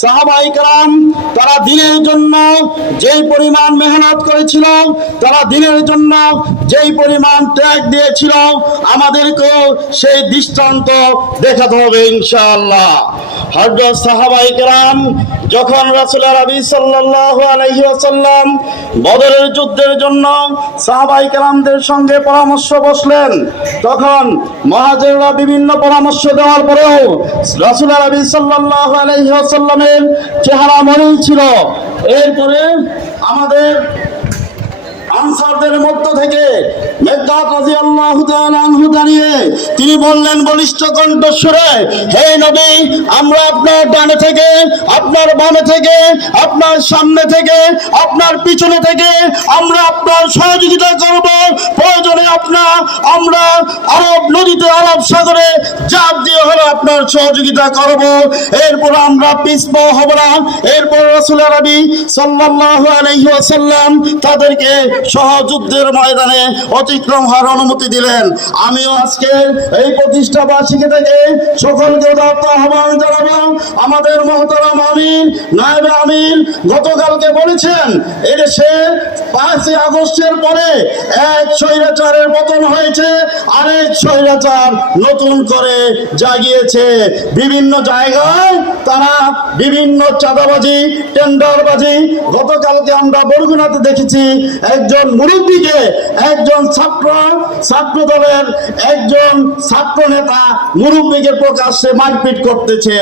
সাহাবাই কারাম তারা দিনের জন্য যেই পরিমাণ মেহনত করেছিল, তারা দিনের জন্য যেই পরিমাণ ত্যাগ দিয়েছিল, আমাদেরকেও সেই দৃষ্টান্ত দেখাতে হবে ইনশাআল্লাহ। হজরত সাহাবাই কেরাম যখন রাসুল আরবি সাল্লাল্লাহু আলাইহি ওয়াসাল্লাম বদরের যুদ্ধের জন্য সাহাবাই কেরামদের সঙ্গে পরামর্শ বসলেন, তখন মহাজেররা বিভিন্ন পরামর্শ দেওয়ার পরেও রাসুল আরবি সাল্লাল্লাহু আলাইহি ওয়াসাল্লামের চেহারা মনেই ছিল। এরপরে আমাদের আনসারদের মধ্য থেকে মেঘা কাজী আল্লাহ দাঁড়িয়ে তিনি বললেন, বলিষ্ঠ কণ্ঠস্বরে, হে নবী, আমরা আপনার ডানে থেকে, আপনার বামে থেকে, আপনার সামনে থেকে, আপনার পিছনে থেকে, আমরা আপনার সহযোগিতা করব। প্রয়োজনে আপনার আমরা আরব নদীতে, আরব সাগরে জাপ দিয়ে হলে আপনার সহযোগিতা করব। এরপর আমরা পিছপা হব না। এরপর রাসূল আরবি সাল্লাল্লাহু আলাইহি তাদেরকে সহযুদ্ধের ময়দানে অতিক্রম হওয়ার অনুমতি দিলেন। আমিও আজকে এই প্রতিষ্ঠা বার্ষিকী থেকে সকলকে উদাত্ত আহ্বান জানাব। আমাদের মহতরম আমিন, নায়েবে আমিন গতকালকে বলেছেন, এদেশে পাঁচই আগস্টের পরে এক স্বৈরাচারের পতন হয়েছে, আরেক স্বৈরাচার নতুন করে জাগিয়েছে। বিভিন্ন জায়গায় তারা বিভিন্ন চাঁদাবাজি, টেন্ডারবাজি, গতকালকে আমরা বরগুনাতে দেখেছি, একজন মুরব্বীকে একজন ছাত্র ছাত্র দলের একজন ছাত্র নেতা মুরব্বীকে প্রকাশ্যে মারপিট করতেছে।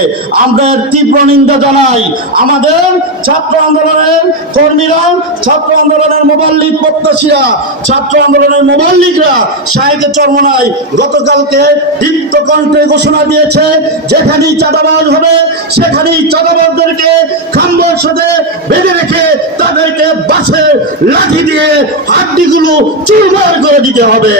আমরা এর তীব্র নিন্দা জানাই। আমাদের ছাত্র আন্দোলনের কর্মীরা, ছাত্র আন্দোলনের মোবাইল লীগ প্রত্যাশীরা, ছাত্র আন্দোলনের মোবাইল লীগরা শাহেকে চর্মনায় গতকালকে দীপ্ত কণ্ঠে ঘোষণা দিয়েছে, যেখানেই চাঁদাবাজ হবে, সেখানেই চাঁদাবাজদেরকে খাম্বার সাথে বেঁধে রেখে তাদেরকে বাসে লাঠি দিয়ে হাড্ডিগুলো চুরমার করে দিতে হবে।